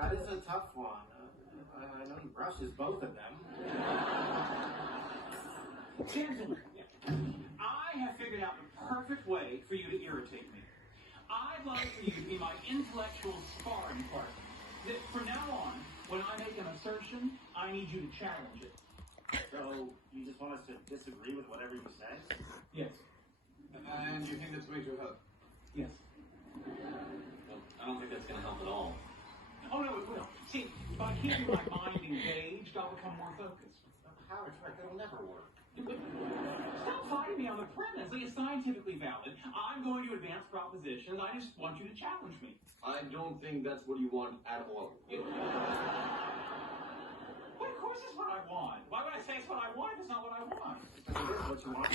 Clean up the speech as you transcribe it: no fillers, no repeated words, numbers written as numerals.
That is a tough one. I know he brushes both of them. Gentlemen, I have figured out the perfect way for you to irritate me. I'd like for you to be my intellectual sparring partner. That from now on, when I make an assertion, I need you to challenge it. So, you just want us to disagree with whatever you say? Yes. And you think that's going to help? Yes. Well, I don't think that's going to help at all. Oh, no, it will. See, by keeping my mind engaged, I'll become more focused. Howard, it'll never work. Stop fighting me on the premise. It's scientifically valid. I'm going to advance propositions. I just want you to challenge me. I don't think that's what you want at all. Well, of course it's what I want. Why would I say it's what I want if it's not what I want? Because it is what you want.